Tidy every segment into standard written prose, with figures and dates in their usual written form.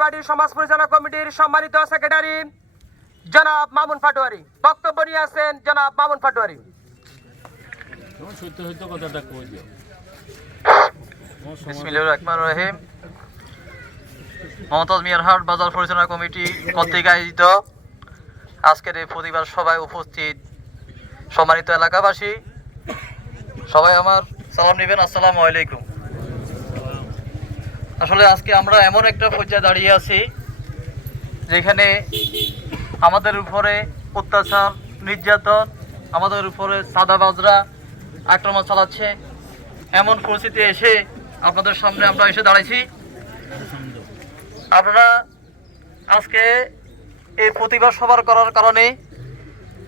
জাতীয়বাদী সমাজ পরিচালনা কমিটির সম্মানিত সেক্রেটারি জনাব মামুন পাটোয়ারি। বক্তব্য নিয়ে আছেন জনাব মামুন পাটোয়ারি। বিসমিল্লাহির রহমানির রহিম। মমতাজ মিয়ারহাট বাজার পরিচালনা কমিটি কর্তৃক আয়োজিত আজকের এই প্রতিবাদ সভায় উপস্থিত সম্মানিত এলাকাবাসী, সবাই আমার সালাম নেবেন। আসসালামু আলাইকুম। আসলে আজকে আমরা এমন একটা পর্যায়ে দাঁড়িয়ে আছি যেখানে আমাদের উপরে অত্যাচার, নির্যাতন, আমাদের উপরে সাদাবাজরা আক্রমণ চালাচ্ছে। এমন পরিস্থিতি এসে আপনাদের সামনে আমরা এসে দাঁড়াইছি। আপনারা আজকে এই প্রতিবাদ সভা করার কারণে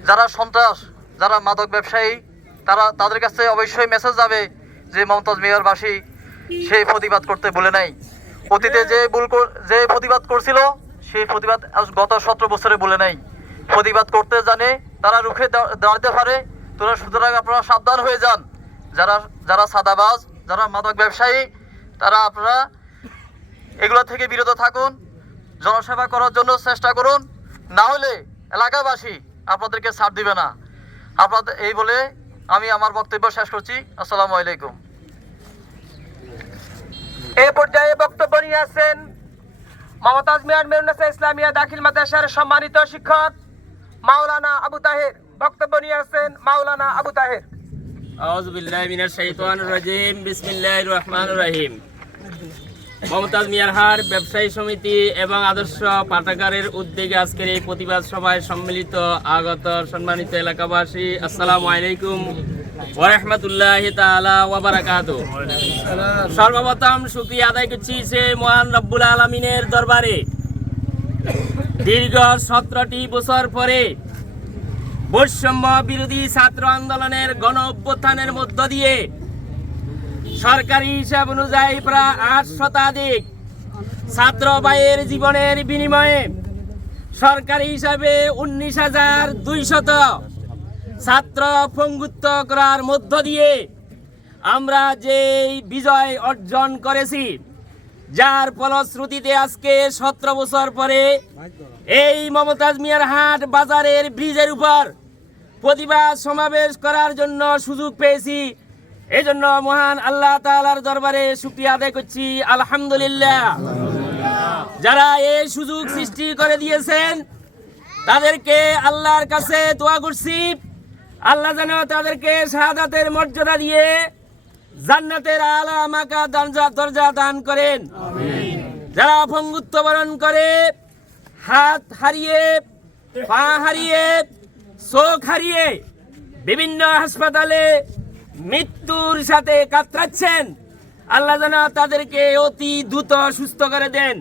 যারা সন্ত্রাস, যারা মাদক ব্যবসায়ী, তাদের কাছে অবশ্যই মেসেজ যাবে যে মমতাজ মেয়রবাসী সেই প্রতিবাদ করতে বলে নাই। অতীতে যে প্রতিবাদ করছিল সেই প্রতিবাদ গত 17 বছরে বলে নাই। প্রতিবাদ করতে জানে, তারা রুখে দাঁড়াতে পারে। সুতরাং আপনারা সাবধান হয়ে যান। যারা সাদাবাজ, যারা মাদক ব্যবসায়ী, তারা আপনারা এগুলো থেকে বিরত থাকুন, জনসেবা করার জন্য চেষ্টা করুন। না হলে এলাকাবাসী আপনাদেরকে ছাড় দিবে না। আপনাদের এই বলে আমি আমার বক্তব্য শেষ করছি। আসসালামু আলাইকুম। এই পর্যায়ে বক্তব্য নিয়ে আছেন মমতাজ মিয়ার মেরুন্নেসা ইসলামিয়া দাখিল মাদ্রাসার সম্মানিত শিক্ষক মাওলানা আবু তাহের। বক্তব্য নিয়ে আছেন মাওলানা আবু তাহের। আউযু বিল্লাহি মিনাশ শাইতানির রাজিম। বিসমিল্লাহির রহমানির রহিম। মমতাজ মিয়ারহাট ব্যবসায়ী সমিতি এবং আদর্শ পাঠাগারের উদ্যোগে আজকের এই প্রতিবাদ সভায় সম্মিলিত আগত সম্মানিত এলাকাবাসী, আসসালামু আলাইকুম ওয়া রাহমাতুল্লাহি তাআলা ওয়া বারাকাতুহু। সর্বপ্রথম শুকরিয়া আদায় করছি সে মহান রব্বুল আলামিনের দরবারে। দীর্ঘ 17টি বছর পরে বৈষম্য বিরোধী ছাত্র আন্দোলনের গণ অভ্যুত্থানের মধ্য দিয়ে সরকারি হিসাব অনুযায়ী প্রায় 8 শতাধিক ছাত্র ভাইয়ের জীবনের বিনিময়ে সরকারি হিসাবে 19,200 ছাত্র পঙ্গুত্ব করার মধ্য দিয়ে আমরা যে বিজয় অর্জন করেছি, যার ফলশ্রুতিতে আজকে 17 বছর পরে এই মমতাজ মিয়ারহাট বাজারের ব্রিজের উপর প্রতিবাদ সমাবেশ করার জন্য সুযোগ পেয়েছি। এই জন্য মহান আল্লাহ তাআলার দরবারে শুকরিয়া আদায় করছি, আলহামদুলিল্লাহ। যারা এই সুযোগ সৃষ্টি করে দিয়েছেন তাদেরকে আল্লাহর কাছে দোয়া করছি, আল্লাহ যেন তাদেরকে শাহাদাতের মর্যাদা দিয়ে জান্নাতের আলা মাকা দরজা দান করেন। যারা পঙ্গুত্ব বরণ করে, হাত হারিয়ে, পা হারিয়ে, চোখ হারিয়ে বিভিন্ন হাসপাতালে মৃত্যুর সাথে কাতরাচ্ছেন, আল্লাহ যেন তাদেরকে অতি দ্রুত সুস্থ করে দেন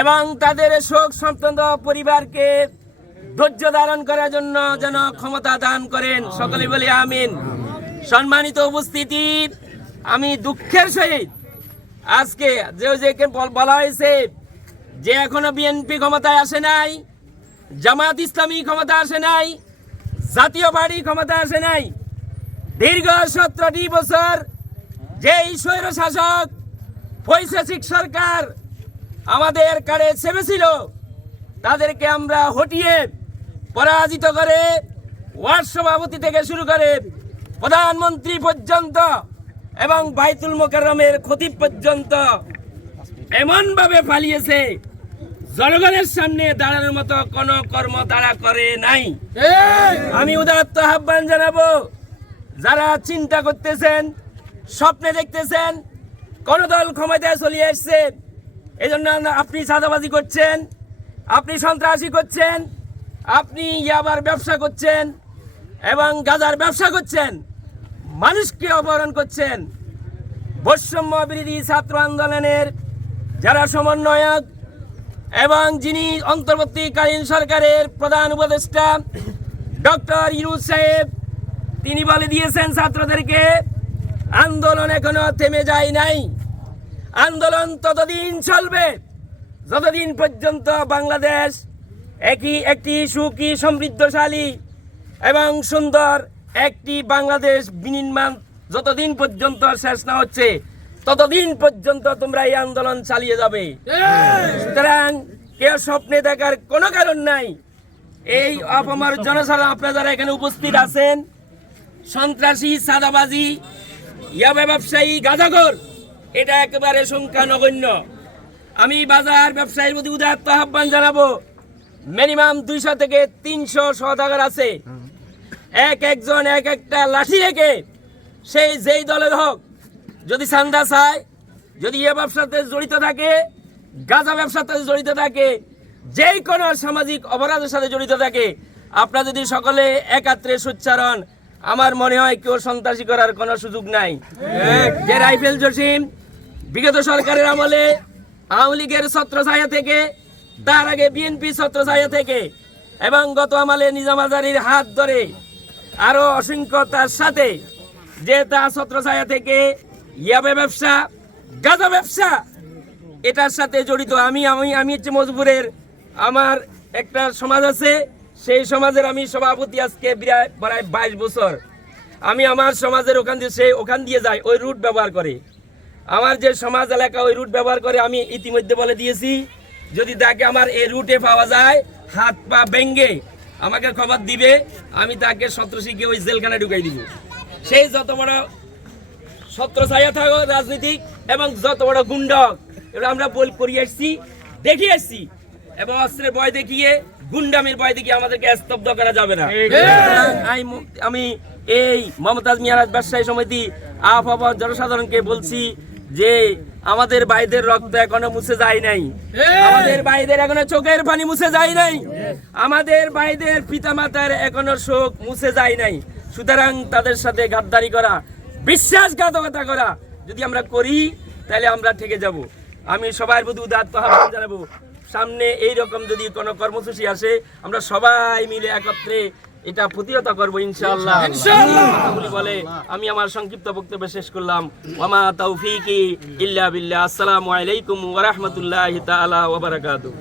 এবং তাদের শোক সন্তপ্ত পরিবারকে ধৈর্য ধারণ করার জন্য যেন ক্ষমতা দান করেন। সকলে বলি আমিন। সম্মানিত উপস্থিতি, আমি দুঃখের সহিত আজকে যে বলা হয়েছে যে এখনো বিএনপি ক্ষমতায় আসে নাই, জামাত ইসলামী ক্ষমতা আসে নাই, জাতীয় পার্টি ক্ষমতা আসে নাই। দীর্ঘ 17টি বছর যেই স্বৈর শাসক পৈশাচিক সরকার আমাদের কাছে চেপেছিল, তাদেরকে আমরা হটিয়ে পরাজিত করে ওয়ার্ড সভাপতি থেকে শুরু করে প্রধানমন্ত্রী পর্যন্ত এবং বাইতুল মোকাররমের খতিব পর্যন্ত এমনভাবে পালিয়েছে, জনগণের সামনে দাঁড়ানোর মতো কোনো কর্ম তারা করে নাই। আমি উদাত্ত আহ্বান জানাবো, যারা চিন্তা করতেছেন, স্বপ্নে দেখতেছেন কোন দল ক্ষমতায় চলে আসছে, এই জন্য আপনি চাঁদাবাজি করছেন, আপনি সন্ত্রাসী করছেন, আপনি ইয়াবার ব্যবসা করছেন এবং গাঁজার ব্যবসা করছেন, মানুষকে অপহরণ করছেন। বৈষম্য বিরোধী ছাত্র আন্দোলনের যারা সমন্বয়ক এবং যিনি অন্তর্বর্তীকালীন সরকারের প্রধান উপদেষ্টা ডক্টর ইউনূস সাহেব, তিনি বলে দিয়েছেন ছাত্রদেরকে আন্দোলন এখনো থেমে যায় নাই। আন্দোলন ততদিন চলবে যতদিন পর্যন্ত বাংলাদেশ একটি সুখী, সমৃদ্ধশালী এবং সুন্দর একটি বাংলাদেশ বিনির্মাণ যতদিন পর্যন্ত শেষ না হচ্ছে, ততদিন পর্যন্ত তোমরা এই আন্দোলন চালিয়ে যাবে। সুতরাং স্বপ্নে দেখার কোনো কারণ নাই। এই অপমার জনসাধারণ আপনারা যারা এখানে উপস্থিত আছেন, সন্ত্রাসী, সাদাবাজি, ইয়াবা ব্যবসায়ী, গাঁজাখোর, এটা একেবারে সংখ্যা নগণ্য। আমি বাজার ব্যবসায়ীর প্রতি উদাত্ত আহ্বান জানাবো, মিনিমাম 200 থেকে 300 সওদাগর আছে। একজন এক একটা লাঠি রেখে সেই যেই দলের হোক, যদি চান্দা চায়, যদি এ ব্যবসাতে জড়িত থাকে, গাঁজা ব্যবসাতে জড়িত থাকে, যেই কোনো সামাজিক অপরাধের সাথে জড়িত থাকে, আপনারা যদি সকলে একাত্রে সোচ্চার হন, আমার মনে হয় কেউ সন্ত্রাসী করার কোনো সুযোগ নাই। যে রাইফেল জসিম বিগত সরকারের আমলে আওয়ামী লীগের ছত্রছায়া থেকে, তার আগে বিএনপি ছত্রছায়া থেকে, এবং গত আমলে নিজাম আজারীর হাত ধরে আরো অসংখ্য তার সাথে যে তা ছত্রছায়া থেকে ইয়াবা ব্যবসা, গাঁজা ব্যবসা, এটার সাথে জড়িত। আমি হচ্ছে মজবুরের, আমার একটা সমাজ আছে, সেই সমাজের আমি সভাপতি আজকে প্রায় 22 বছর। আমি আমার সমাজের ওখান দিয়ে যাই, ওই রুট ব্যবহার করে, আমার যে সমাজ এলাকা ওই রুট ব্যবহার করে। আমি ইতিমধ্যে বলে দিয়েছি, যদি তাকে আমার এই রুটে পাওয়া যায়, হাত পা ভেঙ্গে আমাকে খবর দিবে, আমি তাকে সন্ত্রাসীকে ওই জেলখানায় ঢুকাই দিব। সেই যত বড় ছত্রছায়া থাকো রাজনীতিক এবং যত বড় গুন্ডক, এগুলো আমরা করিয়ে আসছি, দেখিয়ে আসছি, এবং অস্ত্রের ভয় দেখিয়ে, গুন্ডামির ভয় দেখিয়ে আমাদেরকে স্তব্ধ করা যাবে না। আমি এই মমতাজ মিয়া ব্যবসায়ী সমিতি আহ্বান জনসাধারণকে বলছি যে আমাদের ভাইদের রক্ত এখনো মুছে যায় নাই, আমাদের ভাইদের এখনো চোখের পানি মুছে যায় নাই, আমাদের ভাইদের পিতামাতার এখনো শোক মুছে যায় নাই। সুতরাং তাদের সাথে গাদ্দারি করা, বিশ্বাসঘাতকতা করা যদি আমরা করি, তাহলে আমরা ঠেকে যাব। আমি সবার প্রতি উদাত্ত আহ্বান জানাবো, সামনে এইরকম যদি কোনো কর্মসূচি আসে, আমরা সবাই মিলে একত্রে এটা প্রতিহত করবো ইনশাআল্লাহ। বলে আমি আমার সংক্ষিপ্ত বক্তব্য শেষ করলাম। ওয়া মা তাওফীকি ইল্লা বিল্লাহ। আসসালামু আলাইকুম ওয়া রাহমাতুল্লাহি তাআলা ওয়া বারাকাতুহু।